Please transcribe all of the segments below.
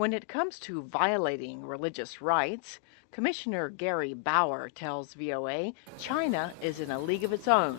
When it comes to violating religious rights, Commissioner Gary Bauer tells VOA China is in a league of its own,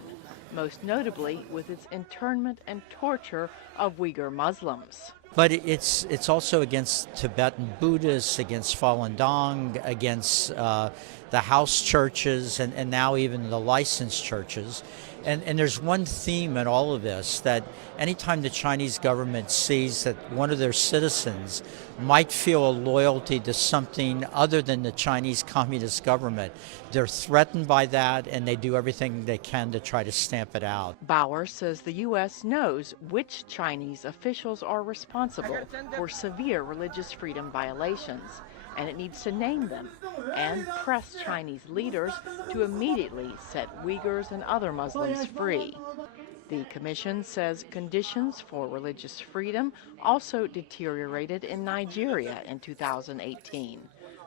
most notably with its internment and torture of Uyghur Muslims. But it's also against Tibetan Buddhists, against Falun Gong, against the house churches, and now even the licensed churches. And there's one theme in all of this, that anytime the Chinese government sees that one of their citizens might feel a loyalty to something other than the Chinese Communist government, they're threatened by that, and they do everything they can to try to stamp it out. Bauer says the U.S. knows which Chinese officials are responsible for severe religious freedom violations, and it needs to name them and press Chinese leaders to immediately set Uyghurs and other Muslims free. The commission says conditions for religious freedom also deteriorated in Nigeria in 2018,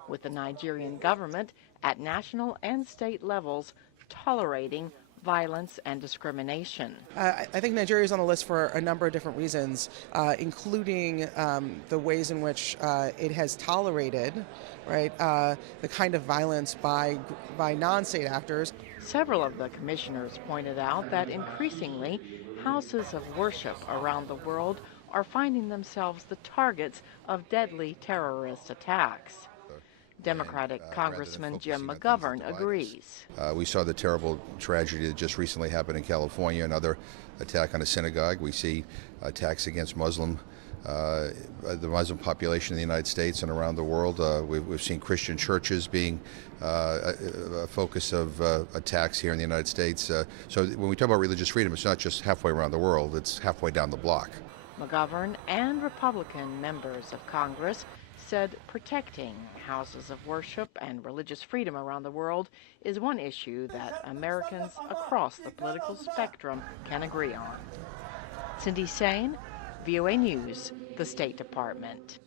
with the Nigerian government at national and state levels tolerating violence and discrimination. I think Nigeria is on the list for a number of different reasons, including the ways in which it has tolerated, right, the kind of violence by non-state actors. Several of the commissioners pointed out that increasingly houses of worship around the world are finding themselves the targets of deadly terrorist attacks. Democratic Congressman Jim McGovern agrees. We saw the terrible tragedy that just recently happened in California, another attack on a synagogue. We see attacks against the Muslim population in the United States and around the world. We've seen Christian churches being a focus of attacks here in the United States. So when we talk about religious freedom, it's not just halfway around the world, it's halfway down the block. McGovern and Republican members of Congress said protecting houses of worship and religious freedom around the world is one issue that Americans across the political spectrum can agree on. Cindy Sain, VOA News, the State Department.